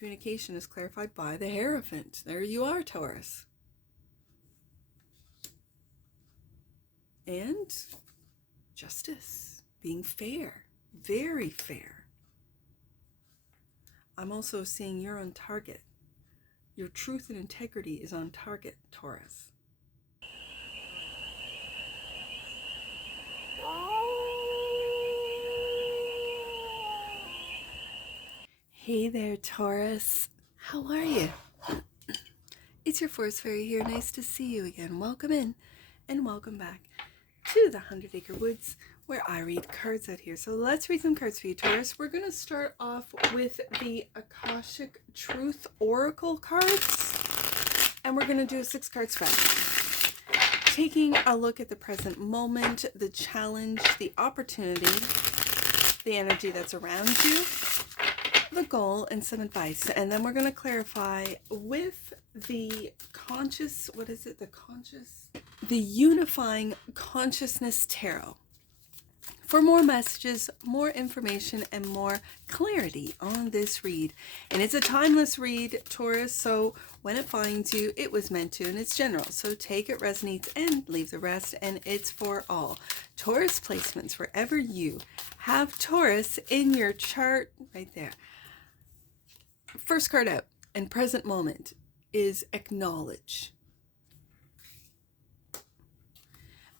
communication is clarified by the Hierophant. There you are, Taurus. And justice, being fair, very fair. I'm also seeing you're on target. Your truth and integrity is on target, Taurus. Hey there, Taurus. How are you? It's your Force Fairy here. Nice to see you again. Welcome in and welcome back to the 100 Acre Woods, where I read cards out here. So let's read some cards for you, Taurus. We're going to start off with the Akashic Truth Oracle cards, and we're going to do a 6-card spread. Taking a look at the present moment, the challenge, the opportunity, the energy that's around you, the goal, and some advice. And then we're going to clarify with the conscious, the Unifying Consciousness Tarot for more messages, more information, and more clarity on this read. And it's a timeless read, Taurus, so when it finds you, it was meant to, and it's general. So take it resonates and leave the rest, and it's for all. Taurus placements, wherever you have Taurus in your chart, right there. First card out, and present moment, is acknowledge.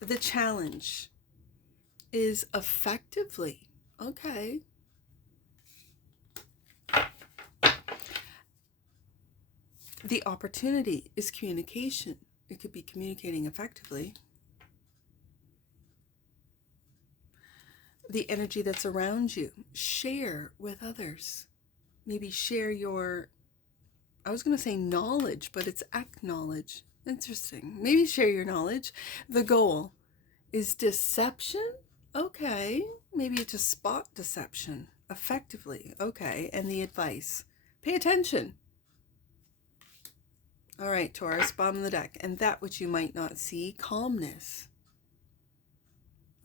The challenge is effectively. Okay. The opportunity is communication. It could be communicating effectively. The energy that's around you, share with others. Maybe share your, I was going to say knowledge, but it's acknowledge. Interesting. Maybe share your knowledge. The goal is deception. Okay. Maybe to spot deception effectively. Okay. And the advice, pay attention. All right, Taurus, bottom of the deck. And that which you might not see, calmness.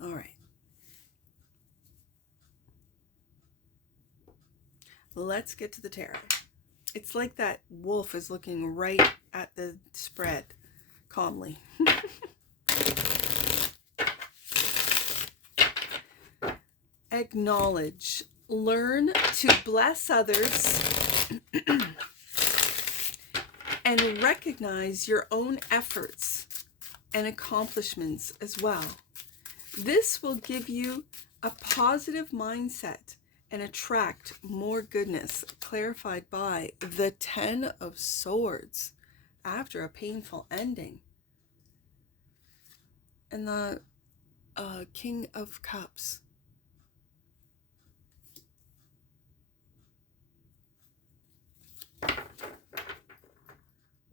All right. Let's get to the tarot. It's like that wolf is looking right at the spread calmly. Acknowledge. Learn to bless others and recognize your own efforts and accomplishments as well. This will give you a positive mindset and attract more goodness, clarified by the 10 of Swords after a painful ending. And the King of Cups.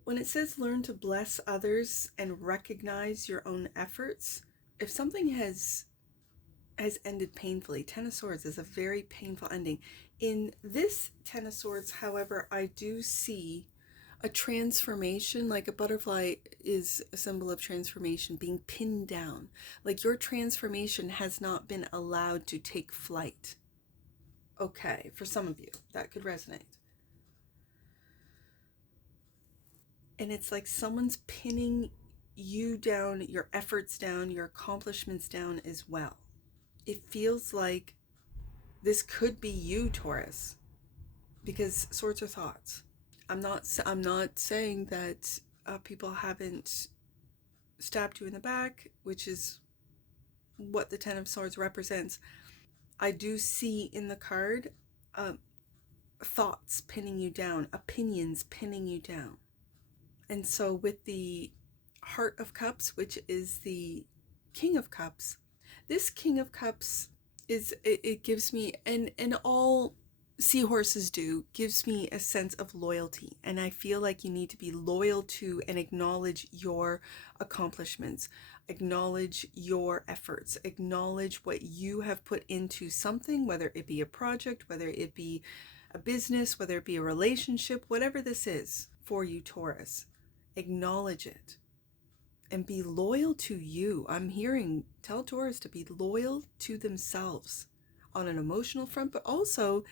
When it says learn to bless others and recognize your own efforts, if something has ended painfully, 10 of Swords is a very painful ending. In this 10 of Swords, however, I do see a transformation, like a butterfly is a symbol of transformation, being pinned down. Like your transformation has not been allowed to take flight. Okay, for some of you, that could resonate. And it's like someone's pinning you down, your efforts down, your accomplishments down as well. It feels like this could be you, Taurus, because swords are thoughts. I'm not saying that people haven't stabbed you in the back, which is what the 10 of Swords represents. I do see in the card thoughts pinning you down, opinions pinning you down. And so with the Heart of Cups, which is the King of Cups, this King of Cups is, it gives me, and all seahorses do, gives me a sense of loyalty. And I feel like you need to be loyal to and acknowledge your accomplishments, acknowledge your efforts, acknowledge what you have put into something, whether it be a project, whether it be a business, whether it be a relationship, whatever this is for you, Taurus. Acknowledge it and be loyal to you. I'm hearing, tell Taurus to be loyal to themselves on an emotional front, but also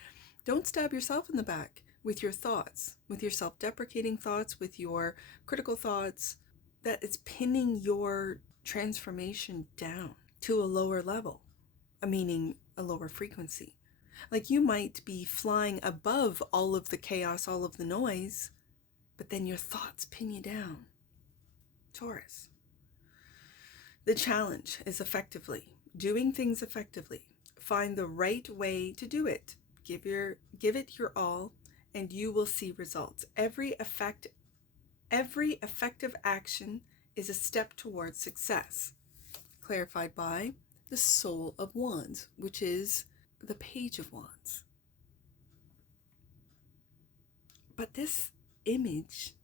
don't stab yourself in the back with your thoughts, with your self-deprecating thoughts, with your critical thoughts, that it's pinning your transformation down to a lower level, meaning a lower frequency. Like you might be flying above all of the chaos, all of the noise, but then your thoughts pin you down. Taurus. The challenge is effectively doing things effectively. Find the right way to do it. Give it your all, and you will see results. Every effective action is a step towards success. Clarified by the Soul of Wands, which is the Page of Wands. But this image,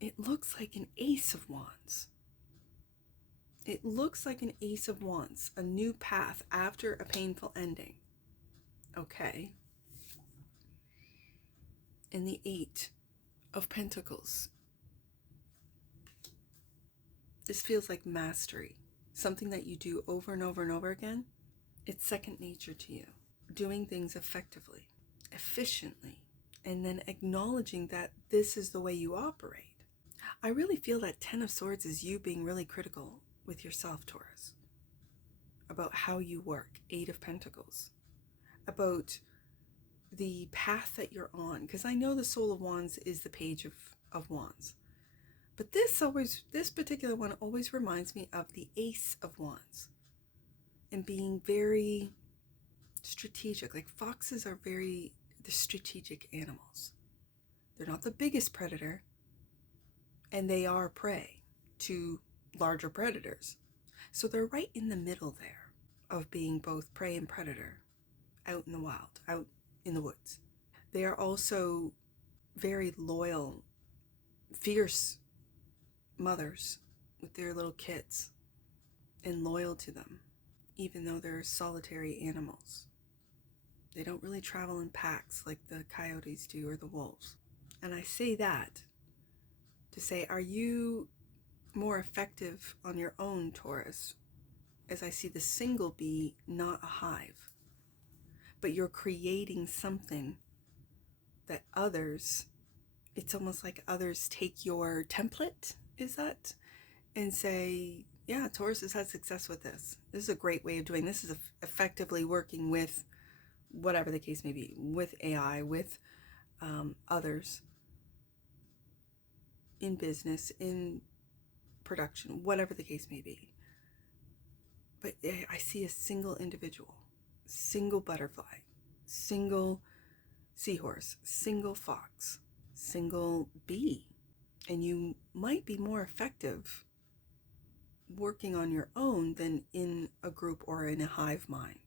it looks like an Ace of Wands. It looks like an Ace of Wands, a new path after a painful ending. Okay. And the Eight of Pentacles. This feels like mastery, something that you do over and over and over again. It's second nature to you. Doing things effectively, efficiently, and then acknowledging that this is the way you operate. I really feel that Ten of Swords is you being really critical with yourself, Taurus, about how you work. Eight of Pentacles, about the path that you're on, because I know the Soul of Wands is the Page of Wands, but this particular one always reminds me of the Ace of Wands and being very strategic. Like foxes are the strategic animals. They're not the biggest predator, and they are prey to larger predators. So they're right in the middle there of being both prey and predator out in the wild, out in the woods. They are also very loyal, fierce mothers with their little kids and loyal to them, even though they're solitary animals. They don't really travel in packs like the coyotes do or the wolves. And I say that to say, are you more effective on your own, Taurus, as I see the single bee, not a hive, but you're creating something that others, it's almost like others take your template, is that, and say, yeah, Taurus has had success with this. This is a great way of doing this. This is effectively working with whatever the case may be, with AI, with others in business, in production, whatever the case may be. But I see a single individual, single butterfly, single seahorse, single fox, single bee. And you might be more effective working on your own than in a group or in a hive mind.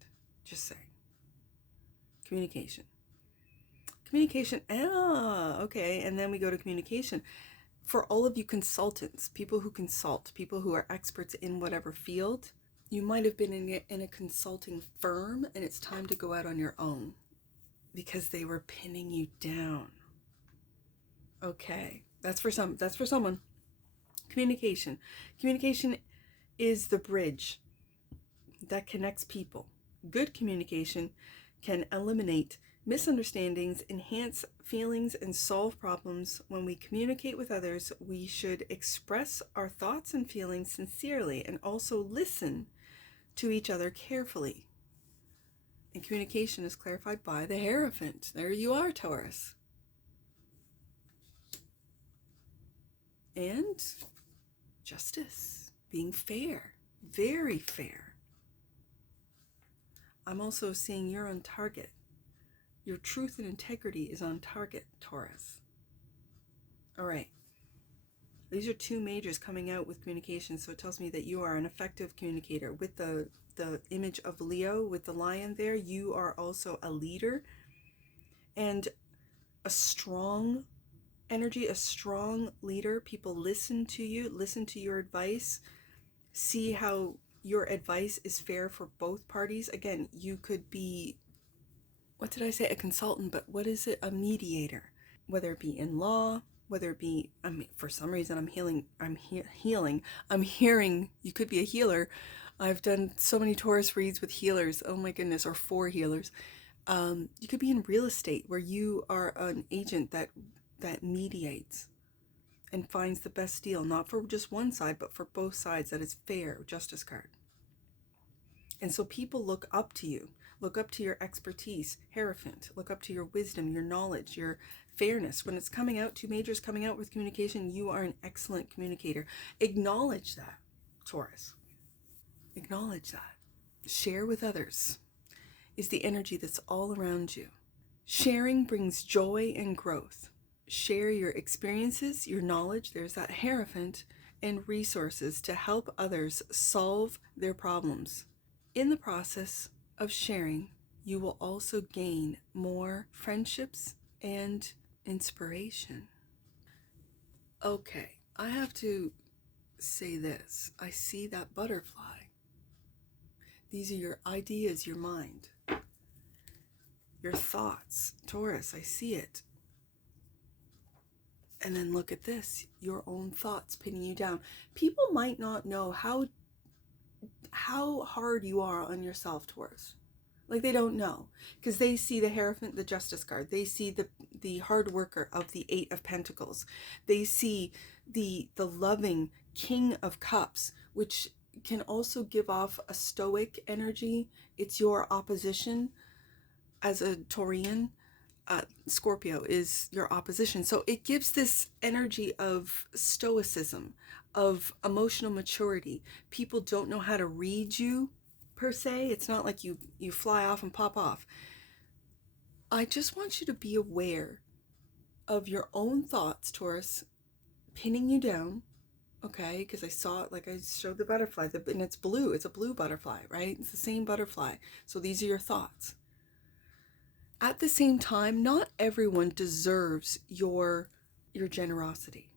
Just saying. Communication. Okay. And then we go to communication. For all of you consultants, people who consult, people who are experts in whatever field, you might have been in a consulting firm, and it's time to go out on your own because they were pinning you down. Okay, that's for someone. Communication is the bridge that connects people. Good communication can eliminate misunderstandings, enhance feelings, and solve problems. When we communicate with others, we should express our thoughts and feelings sincerely and also listen to each other carefully. And communication is clarified by the Hierophant. There you are, Taurus. And justice, being fair, very fair. I'm also seeing you're on target. Your truth and integrity is on target, Taurus. All right. These are two majors coming out with communication, so it tells me that you are an effective communicator. With the image of Leo, with the lion there, you are also a leader and a strong energy, a strong leader. People listen to you, listen to your advice, see how your advice is fair for both parties. Again, you could be, what did I say? A consultant, but what is it? A mediator, whether it be in law, whether it be, for some reason I'm hearing, you could be a healer. I've done so many Taurus reads with healers. Oh my goodness, or 4 healers. You could be in real estate where you are an agent that mediates and finds the best deal, not for just one side, but for both sides, that is fair, justice card. And so people look up to you, look up to your expertise, Hierophant, look up to your wisdom, your knowledge, your fairness. When it's coming out, 2 majors coming out with communication, you are an excellent communicator. Acknowledge that, Taurus. Acknowledge that. Share with others is the energy that's all around you. Sharing brings joy and growth. Share your experiences, your knowledge, there's that Hierophant, and resources to help others solve their problems. In the process of sharing, you will also gain more friendships and inspiration. Okay, I have to say this. I see that butterfly. These are your ideas, your mind, your thoughts. Taurus, I see it. And then look at this, your own thoughts pinning you down. People might not know how hard you are on yourself, Taurus. Like, they don't know, because they see the Hierophant, the Justice card. They see the hard worker of the 8 of Pentacles. They see the loving King of Cups, which can also give off a stoic energy. It's your opposition as a Taurian. Scorpio is your opposition. So it gives this energy of stoicism, of emotional maturity. People don't know how to read you, per se. It's not like you fly off and pop off. I just want you to be aware of your own thoughts, Taurus, pinning you down, okay? Because I saw it, like I showed the butterfly, and it's blue. It's a blue butterfly, right? It's the same butterfly. So these are your thoughts. At the same time, not everyone deserves your generosity.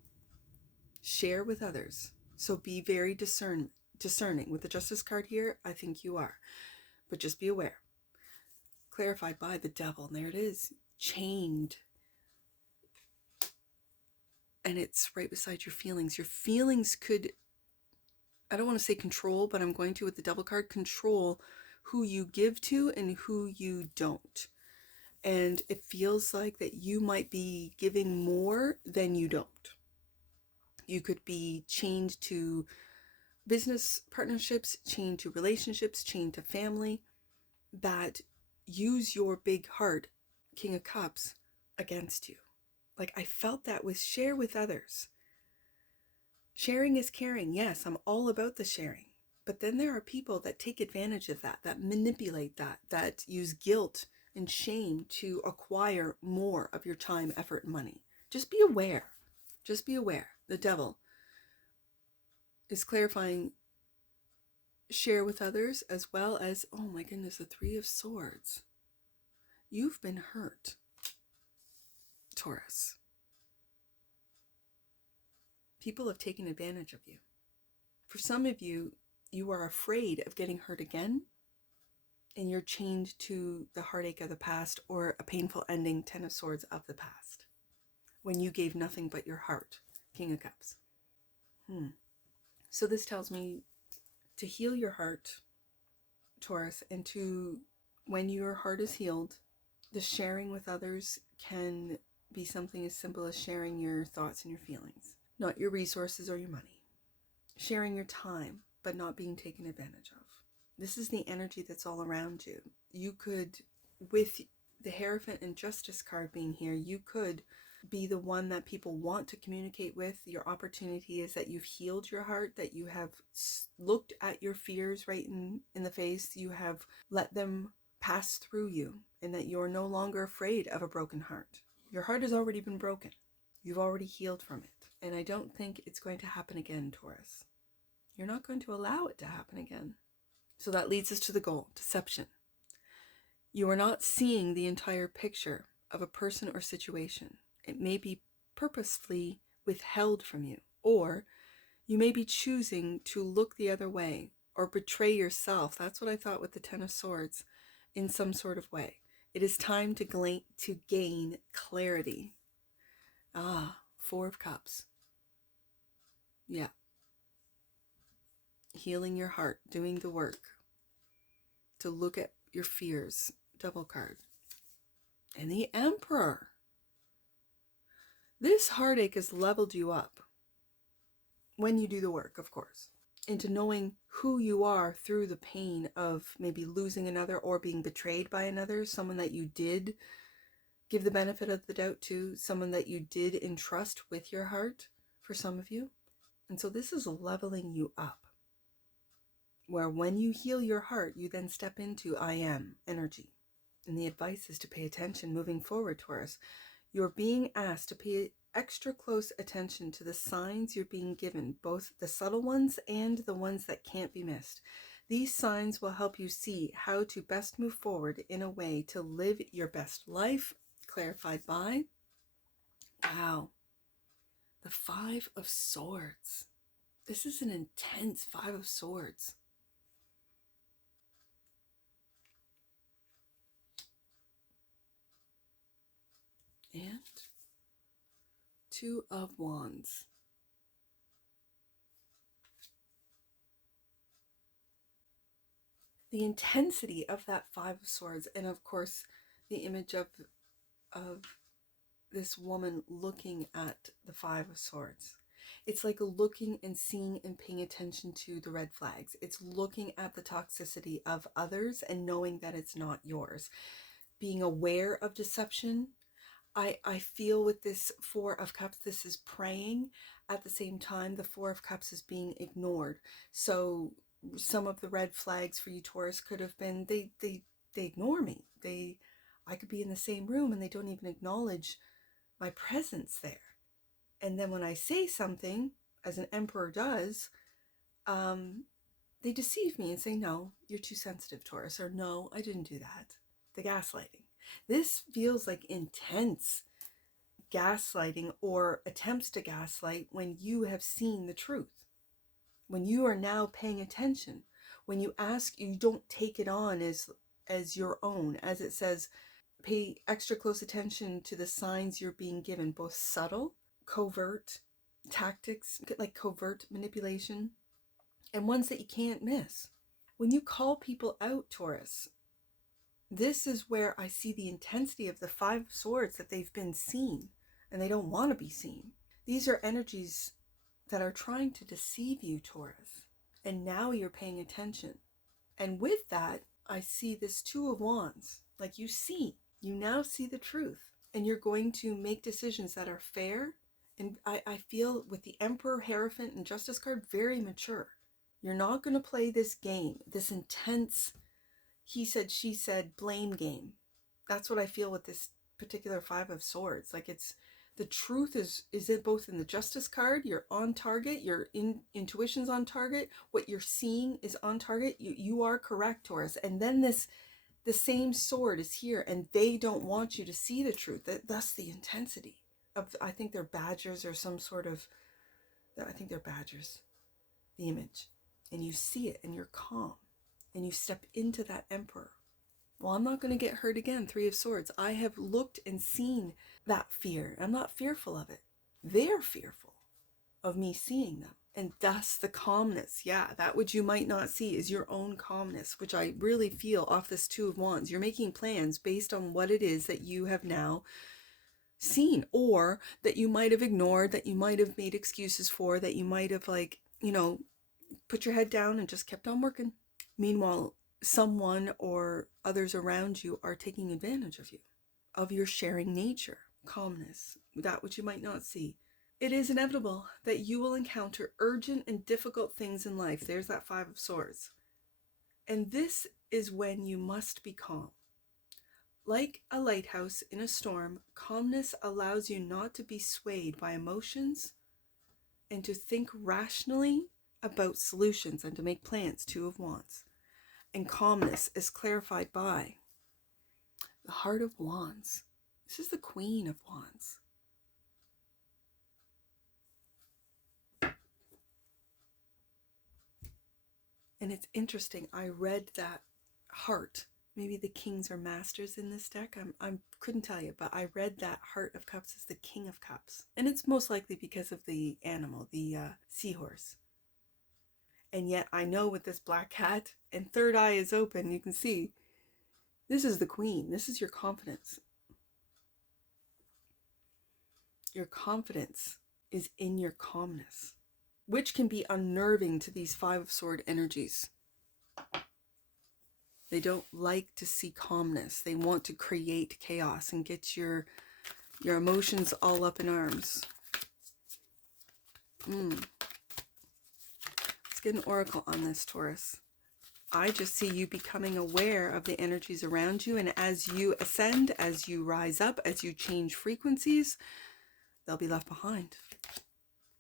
Share with others. So be very discerning. With the Justice card here, I think you are. But just be aware. Clarified by the Devil. And there it is. Chained. And it's right beside your feelings. Your feelings could, I don't want to say control, but I'm going to with the Devil card, control who you give to and who you don't. And it feels like that you might be giving more than you don't. You could be chained to business partnerships, chained to relationships, chained to family that use your big heart, King of Cups, against you. Like, I felt that with share with others. Sharing is caring. Yes, I'm all about the sharing. But then there are people that take advantage of that manipulate that use guilt and shame to acquire more of your time, effort, and money. Just be aware. Just be aware. The Devil is clarifying share with others, as well as, oh my goodness, the 3 of Swords. You've been hurt, Taurus. People have taken advantage of you. For some of you, you are afraid of getting hurt again, and you're chained to the heartache of the past or a painful ending, 10 of Swords of the past, when you gave nothing but your heart, King of Cups. So this tells me to heal your heart, Taurus, and to, when your heart is healed, the sharing with others can be something as simple as sharing your thoughts and your feelings, not your resources or your money. Sharing your time, but not being taken advantage of. This is the energy that's all around you. You could, with the Hierophant and Justice card being here, you could be the one that people want to communicate with. Your opportunity is that you've healed your heart, that you have looked at your fears right in the face. You have let them pass through you, and that you're no longer afraid of a broken heart. Your heart has already been broken. You've already healed from it. And I don't think it's going to happen again, Taurus. You're not going to allow it to happen again. So that leads us to the goal, deception. You are not seeing the entire picture of a person or situation. It may be purposefully withheld from you, or you may be choosing to look the other way or betray yourself. That's what I thought with the 10 of Swords, in some sort of way. It is time to gain clarity. 4 of Cups. Yeah. Healing your heart, doing the work to look at your fears. Devil card. and the Emperor. This heartache has leveled you up when you do the work, of course, into knowing who you are through the pain of maybe losing another or being betrayed by another, someone that you did give the benefit of the doubt to, someone that you did entrust with your heart for some of you. And so this is leveling you up, where when you heal your heart, you then step into I am energy. And the advice is to pay attention moving forward, Taurus. You're being asked to pay extra close attention to the signs you're being given, both the subtle ones and the ones that can't be missed. These signs will help you see how to best move forward in a way to live your best life, clarified by, wow, the Five of Swords. This is an intense Five of Swords. And Two of Wands. The intensity of that Five of Swords, and of course the image of this woman looking at the Five of Swords. It's like looking and seeing and paying attention to the red flags. It's looking at the toxicity of others and knowing that it's not yours. Being aware of deception. I feel with this Four of Cups, this is praying. At the same time, the Four of Cups is being ignored. So some of the red flags for you, Taurus, could have been they ignore me. I could be in the same room and they don't even acknowledge my presence there. And then when I say something, as an emperor does, they deceive me and say, no, you're too sensitive, Taurus, or no, I didn't do that. The gaslighting. This feels like intense gaslighting or attempts to gaslight when you have seen the truth. When you are now paying attention. When you ask, you don't take it on as your own. As it says, pay extra close attention to the signs you're being given, both subtle, covert tactics, like covert manipulation, and ones that you can't miss. When you call people out, Taurus, this is where I see the intensity of the Five of Swords, that they've been seen and they don't want to be seen. These are energies that are trying to deceive you, Taurus. And now you're paying attention. And with that, I see this Two of Wands. Like you now see the truth. And you're going to make decisions that are fair. And I feel with the Emperor, Hierophant, and Justice card, very mature. You're not going to play this game, this intense he said, she said, blame game. That's what I feel with this particular Five of Swords. Like it's, the truth is it both in the Justice card, you're on target, your intuition's on target, what you're seeing is on target, you are correct, Taurus. And then the same sword is here and they don't want you to see the truth. Thus the intensity of, I think they're badgers or some sort of, I think they're badgers, the image. And you see it and you're calm. And you step into that Emperor. Well, I'm not going to get hurt again, Three of Swords. I have looked and seen that fear. I'm not fearful of it. They're fearful of me seeing them. And thus the calmness. Yeah, that which you might not see is your own calmness, which I really feel off this Two of Wands. You're making plans based on what it is that you have now seen, or that you might have ignored, that you might have made excuses for, that you might have put your head down and just kept on working. Meanwhile, someone or others around you are taking advantage of you, of your sharing nature, calmness, that which you might not see. It is inevitable that you will encounter urgent and difficult things in life. There's that Five of Swords. And this is when you must be calm. Like a lighthouse in a storm, calmness allows you not to be swayed by emotions and to think rationally about solutions and to make plans. Two of Wands. And calmness is clarified by the Heart of Wands. This is the Queen of Wands. And it's interesting, I read that heart. Maybe the kings are masters in this deck. I couldn't tell you, but I read that Heart of Cups as the King of Cups. And it's most likely because of the animal, the seahorse. And yet I know with this black cat and third eye is open, you can see this is the Queen. This is your confidence. Your confidence is in your calmness, which can be unnerving to these Five of Swords energies. They don't like to see calmness. They want to create chaos and get your emotions all up in arms. Let's get an oracle on this, Taurus. I just see you becoming aware of the energies around you, and as you ascend, as you rise up, as you change frequencies, they'll be left behind.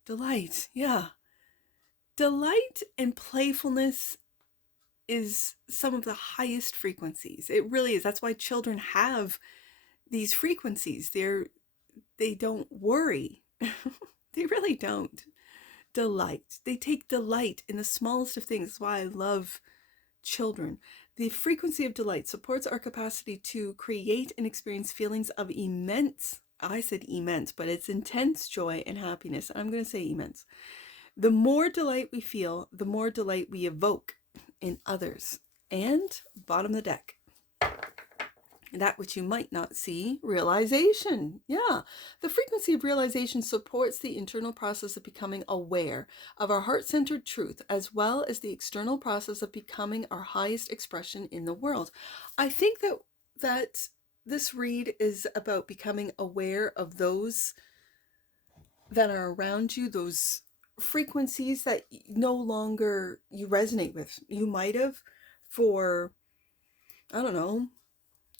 Delight, yeah. Delight and playfulness is some of the highest frequencies. It really is. That's why children have these frequencies. They don't worry. They really don't. Delight. They take delight in the smallest of things. That's why I love children. The frequency of delight supports our capacity to create and experience feelings of immense, I said immense, but it's intense joy and happiness. I'm going to say immense. The more delight we feel, the more delight we evoke in others. And bottom of the deck, that which you might not see, realization. Yeah, the frequency of realization supports the internal process of becoming aware of our heart-centered truth, as well as the external process of becoming our highest expression in the world. I think that this read is about becoming aware of those that are around you, those frequencies that no longer you resonate with. You might have for, I don't know,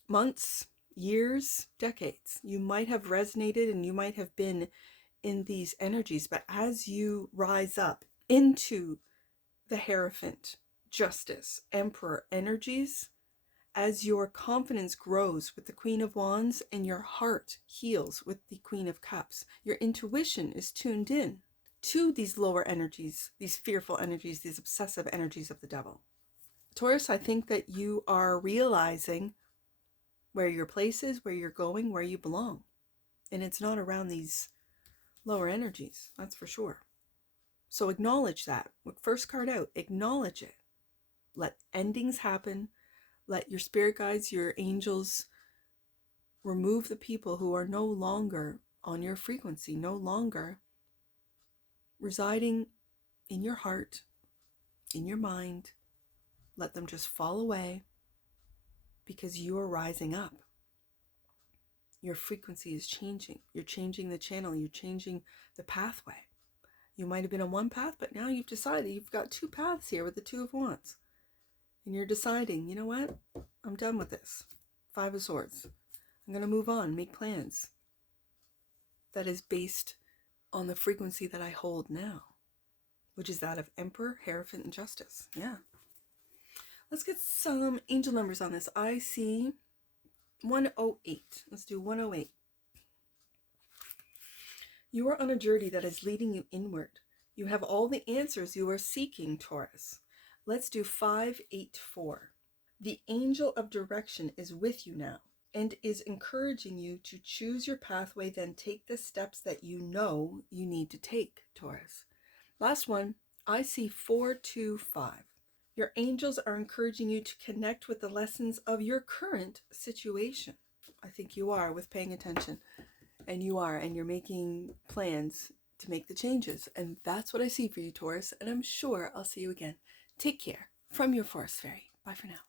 months, years, decades. You might have resonated and you might have been in these energies, but as you rise up into the Hierophant, Justice, Emperor energies, as your confidence grows with the Queen of Wands and your heart heals with the Queen of Cups, your intuition is tuned in to these lower energies, these fearful energies, these obsessive energies of the devil. Taurus, I think that you are realizing where your place is, where you're going, where you belong. And it's not around these lower energies, that's for sure. So acknowledge that. First card out, acknowledge it. Let endings happen. Let your spirit guides, your angels, remove the people who are no longer on your frequency, no longer residing in your heart, in your mind. Let them just fall away because you are rising up. Your frequency is changing. You're changing the channel. You're changing the pathway. You might have been on one path, but now you've decided you've got two paths here with the Two of Wands. And you're deciding, you know what? I'm done with this. Five of Swords. I'm going to move on, make plans. That is based on the frequency that I hold now, which is that of Emperor, Hierophant, and Justice. Yeah. Let's get some angel numbers on this. I see 108. Let's do 108. You are on a journey that is leading you inward. You have all the answers you are seeking, Taurus. Let's do 584. The angel of direction is with you now and is encouraging you to choose your pathway, then take the steps that you know you need to take, Taurus. Last one, I see 425. Your angels are encouraging you to connect with the lessons of your current situation. I think you are with paying attention. And you are, and you're making plans to make the changes. And that's what I see for you, Taurus. And I'm sure I'll see you again. Take care. From your Forest Fairy. Bye for now.